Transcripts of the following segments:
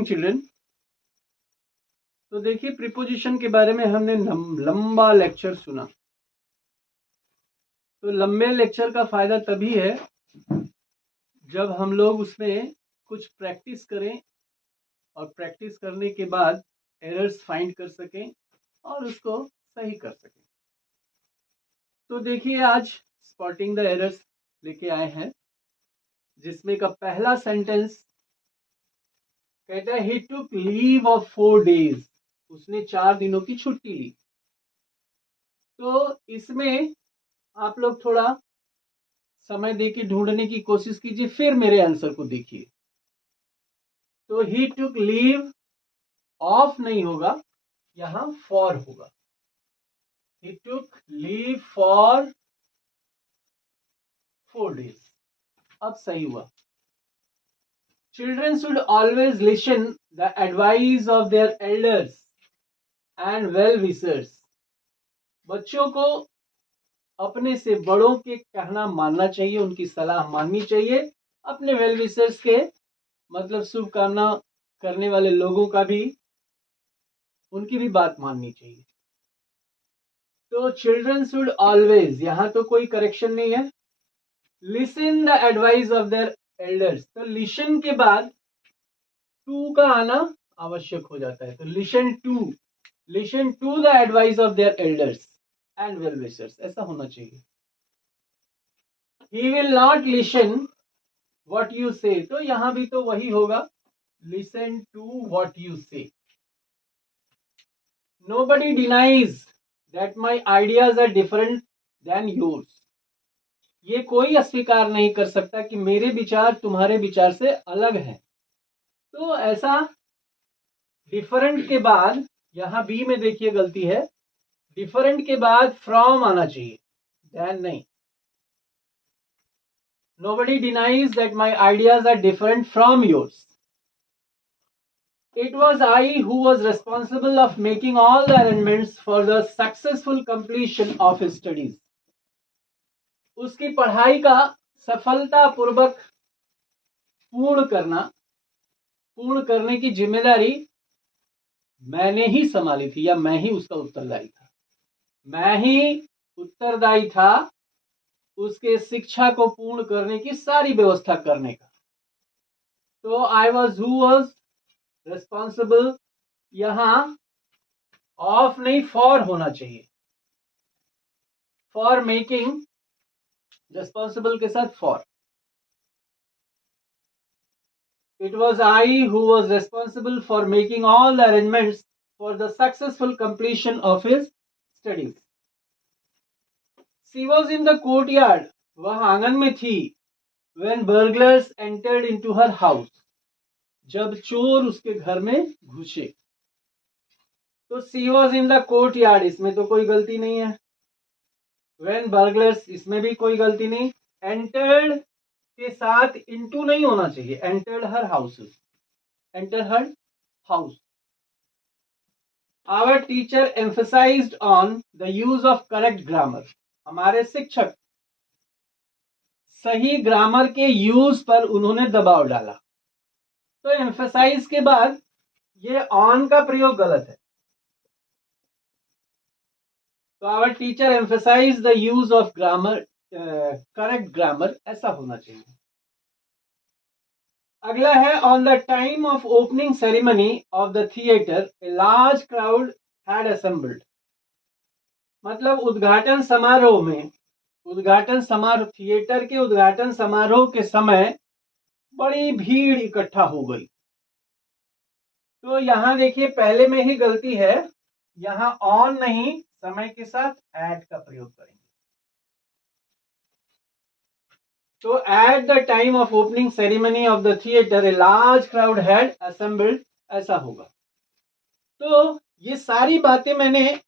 Morning children. तो देखिए preposition के बारे में हमने लंबा लेक्चर सुना। तो लंबे लेक्चर का फायदा तभी है जब हम लोग उसमें कुछ प्रैक्टिस करें और प्रैक्टिस करने के बाद एरर्स फाइंड कर सकें और उसको सही कर सकें। तो देखिए आज स्पॉटिंग द एरर्स लेके आए हैं, जिसमें का पहला सेंटेंस कहता है ही टुक लीव ऑफ 4 days, उसने 4 दिनों की छुट्टी ली। तो इसमें आप लोग थोड़ा समय देके ढूंढने की कोशिश कीजिए, फिर मेरे आंसर को देखिए। तो ही टुक लीव ऑफ नहीं होगा, यहां फॉर होगा। ही टुक लीव फॉर 4 days। अब सही हुआ। Children should always listen the advice of their elders and well-wishers। बच्चों को अपने से बड़ों के कहना मानना चाहिए, उनकी सलाह माननी चाहिए। अपने वेल विशर्स के मतलब शुभकामना करने वाले लोगों का भी, उनकी भी बात माननी चाहिए। तो चिल्ड्रन शुड ऑलवेज, यहां तो कोई करेक्शन नहीं है। Listen the advice of their elders, तो लिसन के बाद टू का आना आवश्यक हो जाता है। तो listen to the advice of their elders and well wishers, ऐसा होना चाहिए। He will not listen what you say, तो यहां भी तो वही होगा, listen to what you say. Nobody denies that my ideas are different than yours, ये कोई अस्वीकार नहीं कर सकता कि मेरे विचार तुम्हारे विचार से अलग हैं। तो ऐसा डिफरेंट के बाद, यहां बी में देखिए गलती है, डिफरेंट के बाद फ्रॉम आना चाहिए, देन नहीं। Nobody denies that my ideas are different from yours. It was I who was responsible of making all the arrangements for the successful completion of his studies. उसकी पढ़ाई का सफलतापूर्वक पूर्ण करने की जिम्मेदारी मैंने ही संभाली थी, या मैं ही उसका उत्तरदायी था। मैं ही उत्तरदायी था उसके शिक्षा को पूर्ण करने की सारी व्यवस्था करने का। तो I was who was responsible, यहां ऑफ नहीं फॉर होना चाहिए। फॉर मेकिंग, रेस्पॉन्सिबल के साथ for. It was I who was responsible for making all the arrangements for the successful completion of his studies. She was in the courtyard, वह आंगन में थी। When burglars entered into her house, जब चोर उसके घर में घुसे। तो सी वॉज इन द कोर्टयार्ड, इसमें तो कोई गलती नहीं है। व्हेन बर्गलर्स, इसमें भी कोई गलती नहीं। एंटर्ड के साथ इनटू नहीं होना चाहिए, entered her houses, enter her house. Our teacher emphasized on the use of correct grammar, हमारे शिक्षक सही ग्रामर के यूज पर उन्होंने दबाव डाला। तो एम्फसाइज के बाद ये ऑन का प्रयोग गलत है। तो our teacher emphasise the use of grammar, correct grammar, ऐसा होना चाहिए। अगला है on the time of opening ceremony of the theatre a large crowd had assembled, मतलब उद्घाटन समारोह में, थिएटर के उद्घाटन समारोह के समय बड़ी भीड़ इकट्ठा हो गई। तो यहां देखिए पहले में ही गलती है, यहां ऑन नहीं, समय के साथ एट का प्रयोग करेंगे। तो at the time of opening ceremony of the theatre a large crowd had assembled, ऐसा होगा। तो ये सारी बातें मैंने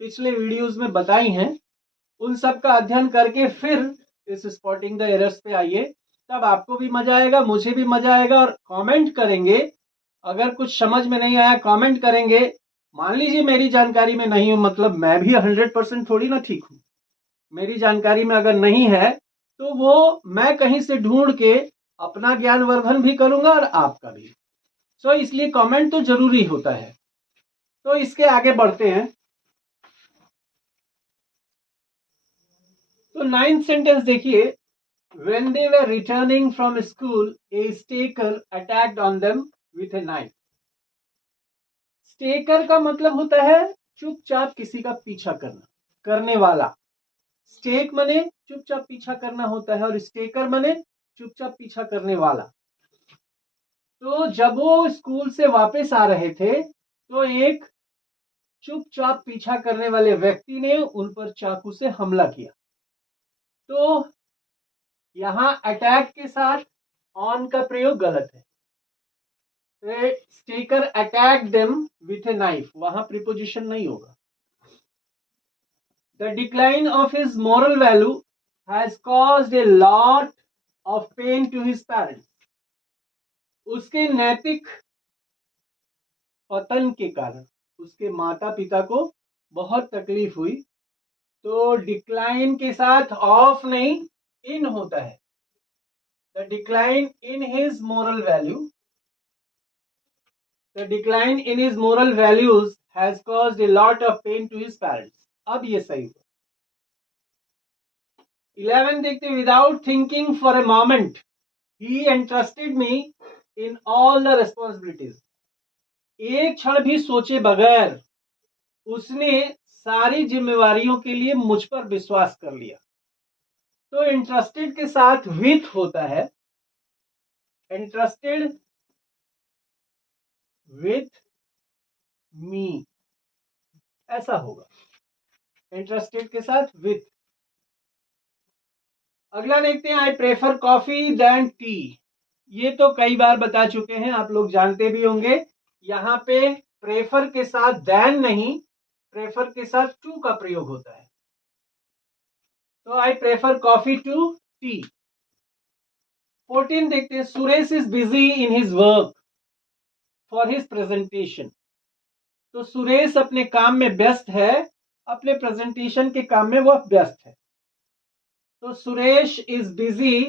पिछले वीडियोस में बताई हैं, उन सब का अध्ययन करके फिर इस स्पॉटिंग द एरर्स पे आइए, तब आपको भी मजा आएगा, मुझे भी मजा आएगा। और कमेंट करेंगे, अगर कुछ समझ में नहीं आया कमेंट करेंगे। मान लीजिए मेरी जानकारी में नहीं हूं, मतलब मैं भी 100% थोड़ी ना ठीक हूं। मेरी जानकारी में अगर नहीं है तो वो मैं कहीं से ढूंढ के अपना ज्ञान वर्धन भी करूंगा और आपका भी। सो इसलिए कमेंट तो जरूरी होता है। तो इसके आगे बढ़ते हैं। तो 9th सेंटेंस देखिए, when they were returning from school A Strecker attacked on them with a knife. Strecker का मतलब होता है चुपचाप किसी का पीछा करना, करने वाला। स्टेक मने चुपचाप पीछा करना होता है और स्टेकर मने चुपचाप पीछा करने वाला। तो जब वो स्कूल से वापस आ रहे थे तो एक चुपचाप पीछा करने वाले व्यक्ति ने उन पर चाकू से हमला किया। तो यहां अटैक के साथ ऑन का प्रयोग गलत है। Stalker attack them with a knife, वहां प्रीपोजिशन नहीं होगा। The decline of his moral value has caused a lot of pain to his parents. उसके नैतिक पतन के कारण उसके माता पिता को बहुत तकलीफ हुई। तो डिक्लाइन के साथ ऑफ नहीं इन होता है। The decline in his moral value, the decline in his moral values has caused a lot of pain to his parents. अब ये सही हुआ। 11 देखते, without thinking for a moment he entrusted me in all the responsibilities. एक क्षण भी सोचे बगैर उसने सारी जिम्मेवारियों के लिए मुझ पर विश्वास कर लिया। तो इंटरेस्टेड के साथ विथ होता है, इंटरेस्टेड विथ मी ऐसा होगा, इंटरेस्टेड के साथ विथ। अगला देखते हैं, I prefer coffee than tea. ये तो कई बार बता चुके हैं, आप लोग जानते भी होंगे। यहाँ पे प्रेफर के साथ देन नहीं, प्रेफर के साथ टू का प्रयोग होता है। तो I prefer coffee to tea. 14 देखते हैं, Suresh is busy in his work for his presentation. तो सुरेश अपने काम में व्यस्त है, अपने प्रेजेंटेशन के काम में वह व्यस्त है। तो Suresh is busy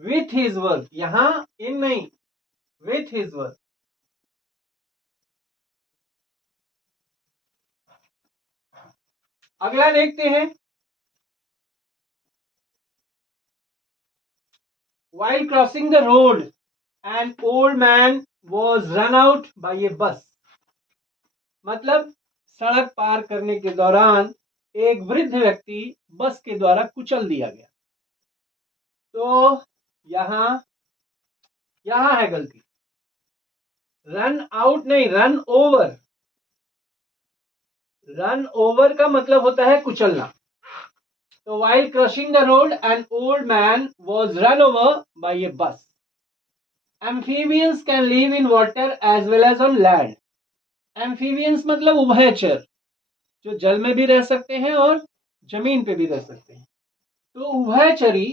with his work, यहां इन नहीं, विथ हिज वर्क। अगला देखते हैं, while crossing the road an old man was run out by a bus। मतलब सड़क पार करने के दौरान एक वृद्ध व्यक्ति बस के द्वारा कुचल दिया गया। तो यहां यहां है गलती, रन आउट नहीं, रन ओवर। रन ओवर का मतलब होता है कुचलना। तो while crossing the road an old man was run over by a bus। Amphibians can live in water as well as on land। Amphibians मतलब उभयचर, जो जल में भी रह सकते हैं और जमीन पे भी रह सकते हैं। तो उभयचरी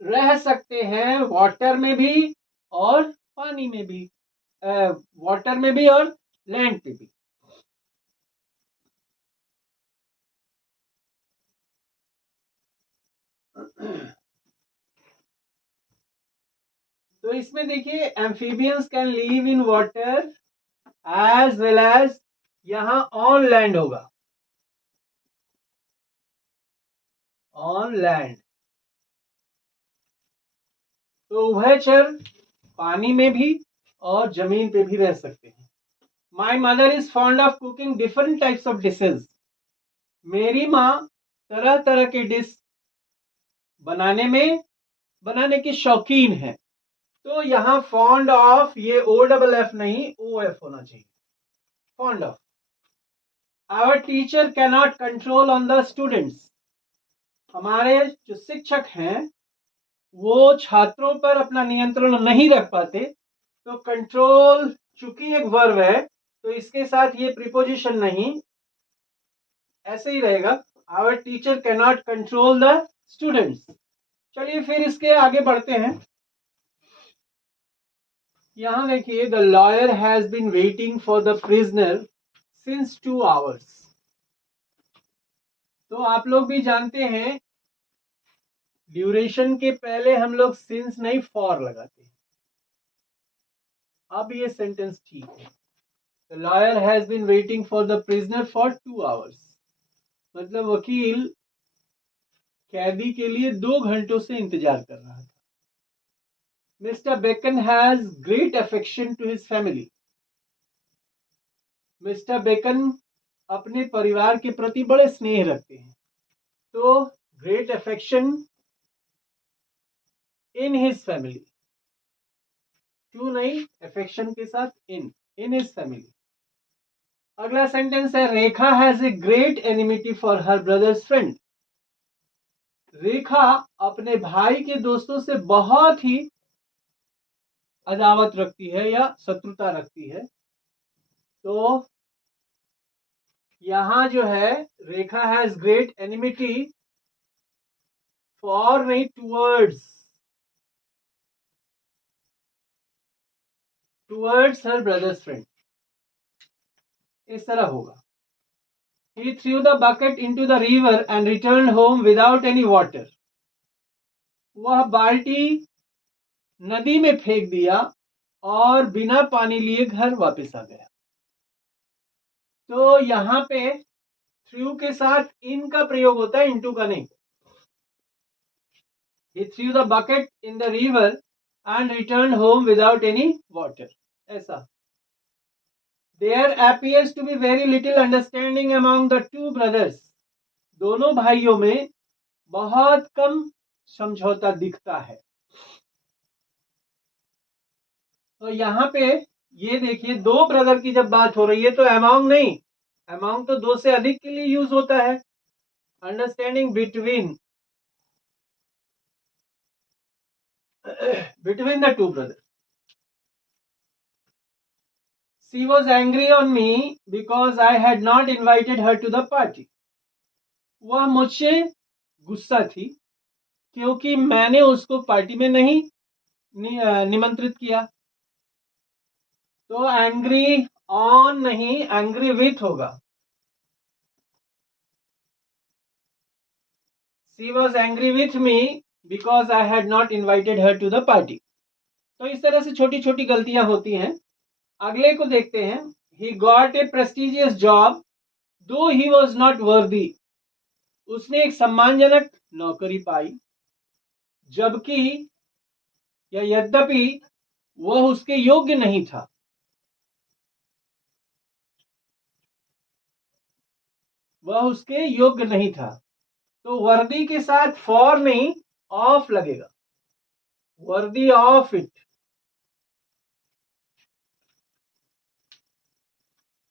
रह सकते हैं वाटर में भी और पानी में भी, वाटर में भी और लैंड पे भी। तो इसमें देखिए, amphibians can live in water as well as, यहां ऑन लैंड होगा, ऑन लैंड। तो उभयचर पानी में भी और जमीन पे भी रह सकते हैं। My mother is fond of cooking different types of dishes. मेरी माँ तरह तरह के डिश बनाने की शौकीन है। तो यहाँ फॉन्ड ऑफ, ये ओ डबल एफ नहीं ओ एफ होना चाहिए, fond of. Our teacher can not control on the students. हमारे जो शिक्षक हैं वो छात्रों पर अपना नियंत्रण नहीं रख पाते। तो कंट्रोल चूंकि एक वर्ब है तो इसके साथ ये प्रीपोजिशन नहीं, ऐसे ही रहेगा, our teacher can not control the students. चलिए फिर इसके आगे बढ़ते हैं। यहां देखिए, the lawyer has been waiting for the prisoner since 2 hours। तो आप लोग भी जानते हैं ड्यूरेशन के पहले हम लोग सिंस नहीं फॉर लगाते हैं। अब ये सेंटेंस ठीक है। The lawyer has been waiting for the prisoner for 2 hours, मतलब वकील कैदी के लिए 2 घंटों से इंतजार कर रहा था। Mister Bacon has great affection to his family, mister Bacon अपने परिवार के प्रति बड़े स्नेह रखते हैं। तो great affection in his family, क्यों नहीं, अफेक्शन के साथ इन हिज फैमिली। अगला सेंटेंस है Rekha has a great enmity for her brother's friend. Rekha अपने भाई के दोस्तों से बहुत ही अदावत रखती है या शत्रुता रखती है। तो यहां जो है Rekha has great enmity for नहीं, टूवर्ड्स हर ब्रदर्स फ्रेंड, इस तरह होगा। He threw the bucket into the river and returned home without any water. वह बाल्टी नदी में फेंक दिया और बिना पानी लिए घर वापस आ गया। तो यहां पे थ्रू के साथ इन का प्रयोग होता है, इनटू का नहीं। He threw the bucket in the river and returned home without any water. ऐसा। There appears to be very little understanding among the two brothers. दोनों भाइयों में बहुत कम समझौता दिखता है। तो यहाँ पे ये देखिए, 2 ब्रदर की जब बात हो रही है तो अमॉन्ग नहीं, अमॉन्ग तो 2 से अधिक के लिए यूज होता है। Understanding between the 2 brother. She was angry on me because I had not invited her to the party. वह मुझसे गुस्सा थी क्योंकि मैंने उसको पार्टी में नहीं निमंत्रित किया। तो एंग्री ऑन नहीं, एंग्री विथ होगा। She was angry with me because I had not invited her to the party. तो इस तरह से छोटी छोटी गलतियां होती हैं। अगले को देखते हैं। He got a prestigious job though he was not worthy. उसने एक सम्मानजनक नौकरी पाई जबकि या यद्यपि वह उसके योग्य नहीं था। वह उसके योग्य नहीं था। तो वर्दी के साथ फॉर नहीं, ऑफ लगेगा। Worthy of it.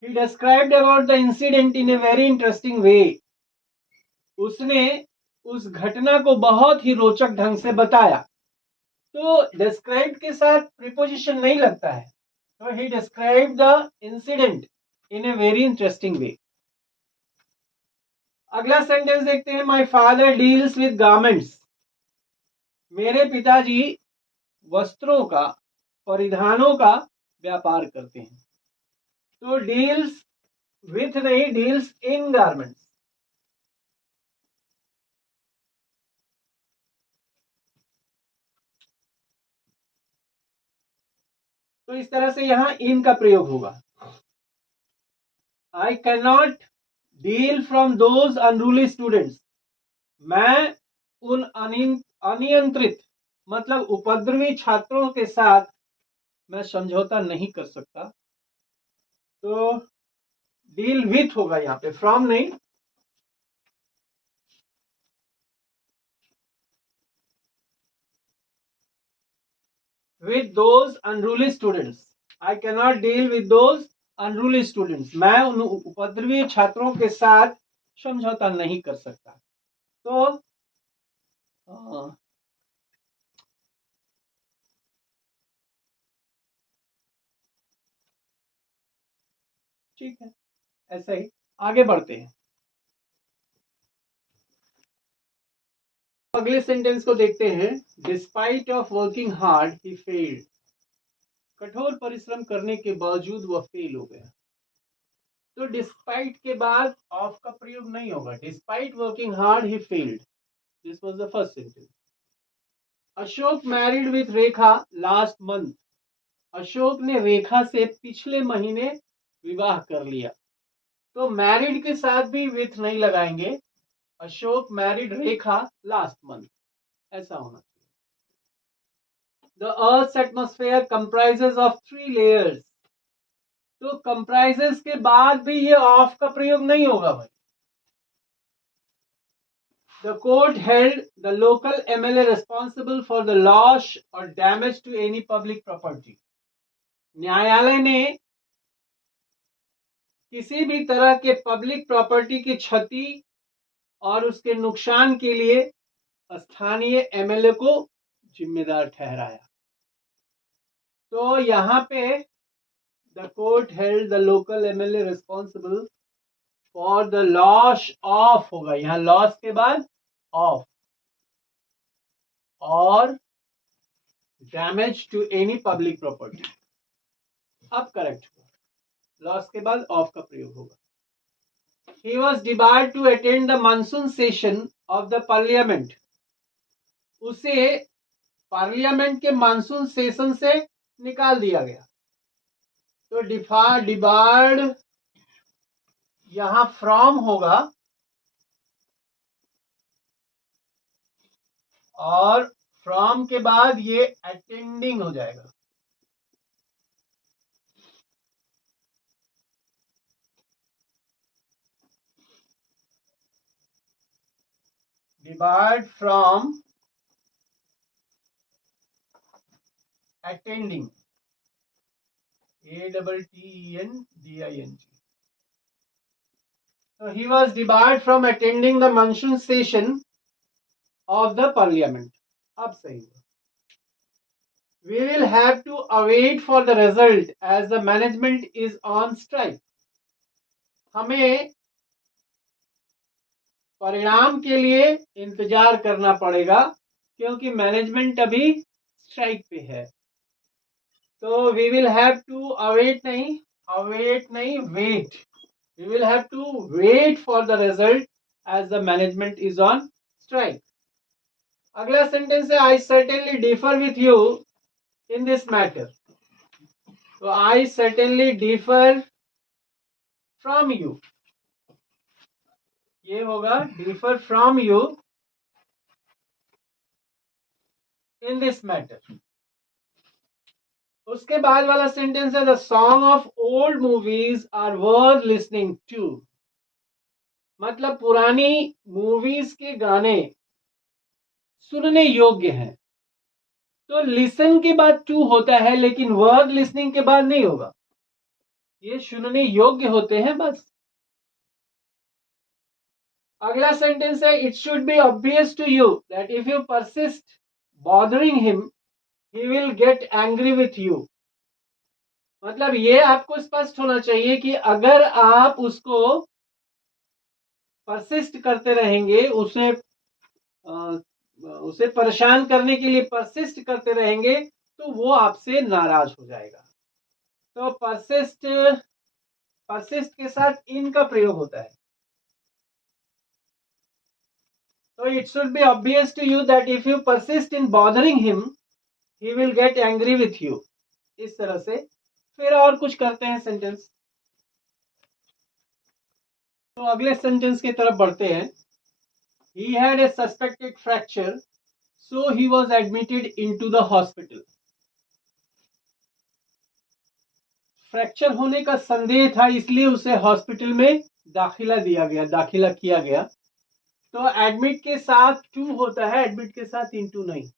He described about the incident in a very interesting way. उसने उस घटना को बहुत ही रोचक ढंग से बताया। तो डिस्क्राइब के साथ प्रीपोजिशन नहीं लगता है। तो he described the incident in a very interesting way. अगला सेंटेंस देखते हैं। My father deals with garments. मेरे पिताजी वस्त्रों का, परिधानों का व्यापार करते हैं। तो डील्स विथ नहीं, डील्स इन गारमेंट्स। तो इस तरह से यहां इन का प्रयोग होगा। I can not deal from those unruly students. मैं उन अनियंत्रित मतलब उपद्रवी छात्रों के साथ मैं समझौता नहीं कर सकता। तो डील विथ होगा यहां पे, फ्रॉम नहीं। With those unruly students, I can not deal with those unruly students. मैं उन उपद्रवी छात्रों के साथ समझौता नहीं कर सकता। तो ठीक है, ऐसा ही आगे बढ़ते हैं। अगले सेंटेंस को देखते हैं। Despite of working hard he failed. कठोर परिश्रम करने के बावजूद वह फेल हो गया। तो डिस्पाइट के बाद ऑफ का प्रयोग नहीं होगा। Despite working hard he failed, this was the first sentence. Ashok married with Rekha last month. Ashok ने रेखा से पिछले महीने विवाह कर लिया। तो मैरिड के साथ भी विथ नहीं लगाएंगे, Ashok married Rekha last month, ऐसा होना चाहिए। The earth's atmosphere comprises of 3 layers. तो कंप्राइजेस के बाद भी ये ऑफ का प्रयोग नहीं होगा भाई। The court held the local MLA responsible for the loss or damage to any public property. न्यायालय ने किसी भी तरह के पब्लिक प्रॉपर्टी की क्षति और उसके नुकसान के लिए स्थानीय एमएलए को जिम्मेदार ठहराया। तो यहाँ पे the court held the local MLA responsible for the loss of होगा, यहाँ लॉस के बाद ऑफ, और damage to any public property. अब करेक्ट हुआ, लॉस के बाद ऑफ का प्रयोग होगा। He was debarred to attend the monsoon session of the parliament. उसे पार्लियामेंट के मानसून सेशन से निकाल दिया गया। तो डिबार्ड यहां फ्रॉम होगा और फ्रॉम के बाद ये अटेंडिंग हो जाएगा। Debarred from attending, ATTENDING. So he was debarred from attending the monsoon session of the parliament. अब सही हुआ। We will have to await for the result as the management is on strike. हमें परिणाम के लिए इंतजार करना पड़ेगा क्योंकि मैनेजमेंट अभी स्ट्राइक पे है। तो we will have to await नहीं wait, we will have to wait for the result as the management is on strike. अगला सेंटेंस है I certainly differ with you in this matter. तो I certainly differ from you, ये होगा differ from you in this matter. उसके बाद वाला sentence है the song of old movies are worth listening to. मतलब पुरानी मूवीज के गाने सुनने योग्य हैं। तो लिसन के बाद टू होता है लेकिन वर्थ लिसनिंग के बाद नहीं होगा, ये सुनने योग्य होते हैं बस। अगला सेंटेंस है it should be obvious to you that if you persist bothering him he will get angry with you। मतलब ये आपको स्पष्ट होना चाहिए कि अगर आप उसको परसिस्ट करते रहेंगे, उसे परेशान करने के लिए परसिस्ट करते रहेंगे तो वो आपसे नाराज हो जाएगा। तो परसिस्ट के साथ इन का प्रयोग होता है। तो it should be obvious to you that if you persist in bothering him he will get angry with you। इस तरह से फिर और कुछ करते हैं सेंटेंस। तो अगले सेंटेंस की तरफ बढ़ते हैं। he had a suspected fracture so he was admitted into the hospital। Fracture होने का संदेह था इसलिए उसे हॉस्पिटल में दाखिला किया गया। तो एडमिट के साथ टू होता है, एडमिट के साथ इनटू नहीं।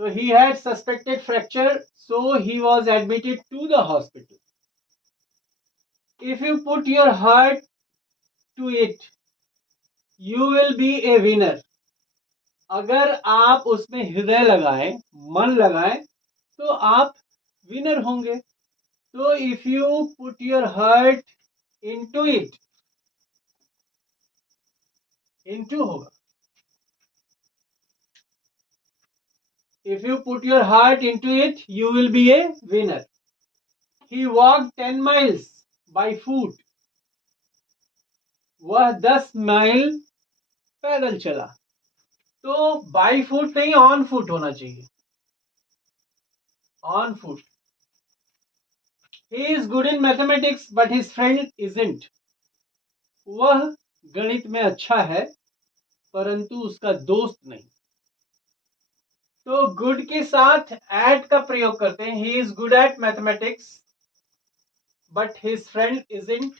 So he had suspected fracture, so he was admitted to the hospital. If you put your heart to it, you will be a winner। अगर आप उसमें हृदय लगाएं, मन लगाएं, तो आप विनर होंगे। तो if you put your heart into it, into होगा। If you put your heart into it, you will be a winner। He walked 10 miles by foot। वह 10 माइल पैदल चला। तो बाई फुट नहीं ऑन फुट होना चाहिए। on foot. He is good in mathematics, but his friend isn't. वह गणित में अच्छा है, परंतु उसका दोस्त नहीं. तो गुड के साथ एट का प्रयोग करते हैं. He is good at mathematics but his friend isn't.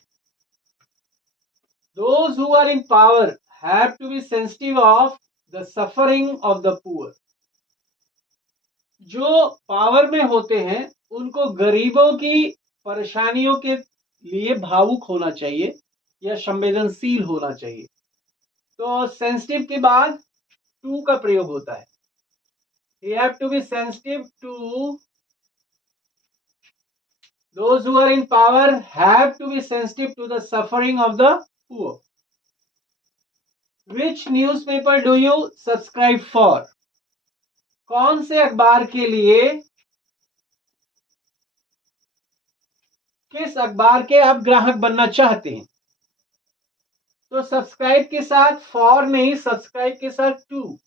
Those who are in power have to be sensitive of the suffering of the poor. जो पावर में होते हैं उनको गरीबों की परेशानियों के लिए भावुक होना चाहिए या संवेदनशील होना चाहिए. तो सेंसिटिव के बाद टू का प्रयोग होता है. You have to be sensitive to those who are in power have to be sensitive to the suffering of the poor. Which newspaper do you subscribe for? कौन से अखबार के लिए, किस अखबार के आप ग्राहक बनना चाहते हैं? तो सब्सक्राइब के साथ फॉर नहीं, सब्सक्राइब के साथ टू.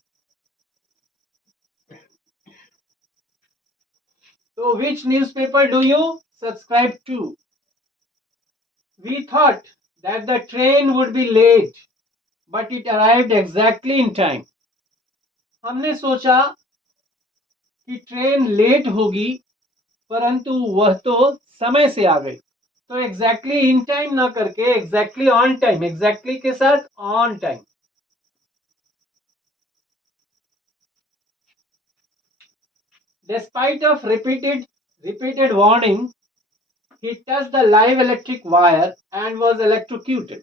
तो which newspaper do you subscribe to? We thought that the train would be late, but it arrived exactly in time. हमने सोचा कि ट्रेन लेट होगी, परंतु वह तो समय से आ गई. तो एग्जैक्टली इन टाइम ना करके एग्जैक्टली ऑन टाइम, एग्जैक्टली के साथ on time. Despite of repeated warning, he touched the live electric wire and was electrocuted.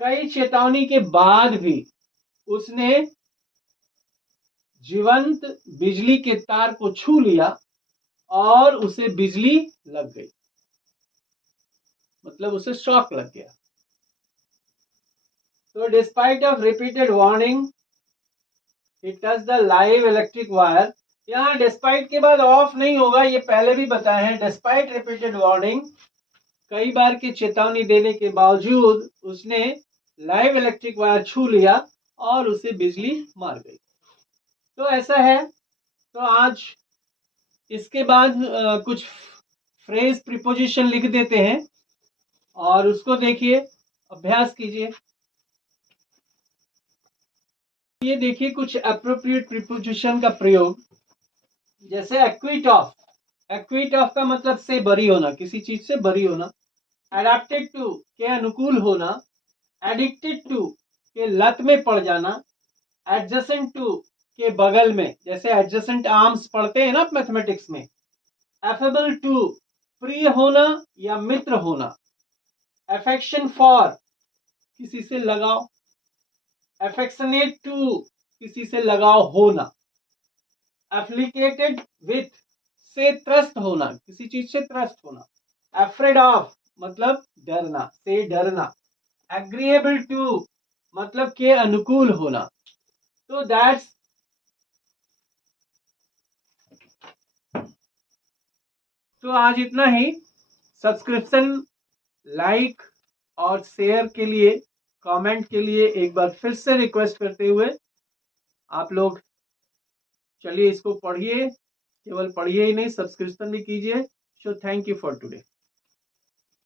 कई चेतावनी के बाद भी उसने जीवंत बिजली के तार को छू लिया और उसे बिजली लग गई, मतलब उसे शॉक लग गया. तो despite of repeated warning he touch the live electric wire. यहाँ डिस्पाइट के बाद ऑफ नहीं होगा, ये पहले भी बताए हैं. डिस्पाइट रिपीटेड वार्निंग, कई बार की चेतावनी देने के बावजूद उसने लाइव इलेक्ट्रिक वायर छू लिया और उसे बिजली मार गई. तो ऐसा है. तो आज इसके बाद कुछ फ्रेज प्रीपोजिशन लिख देते हैं और उसको देखिए, अभ्यास कीजिए. ये देखिए कुछ एप्रोप्रिएट प्रीपोजिशन का प्रयोग. जैसे एक्विट ऑफ. एक्विट ऑफ का मतलब से बरी होना, किसी चीज से बरी होना. एडेप्टेड टू के अनुकूल होना. एडिक्टेड टू के लत में पड़ जाना. एडजेसेंट टू के बगल में, जैसे एडजेसेंट आर्म्स पढ़ते हैं ना मैथमेटिक्स में. एफेबल टू प्रिय होना या मित्र होना. अफेक्शन फॉर किसी से लगाव. अफेक्शनेट टू किसी से लगाव होना. एफ्लिकेटेड विथ से त्रस्त होना, किसी चीज से त्रस्त होना. अफ्रेड ऑफ मतलब डरना, से डरना. एग्रीएबल टू मतलब के अनुकूल होना. तो दैट्स तो आज इतना ही. सब्सक्रिप्शन, लाइक और शेयर के लिए, कमेंट के लिए एक बार फिर से रिक्वेस्ट करते हुए आप लोग चलिए इसको पढ़िए. केवल पढ़िए ही नहीं, सब्सक्रिप्शन भी कीजिए. So thank you for today.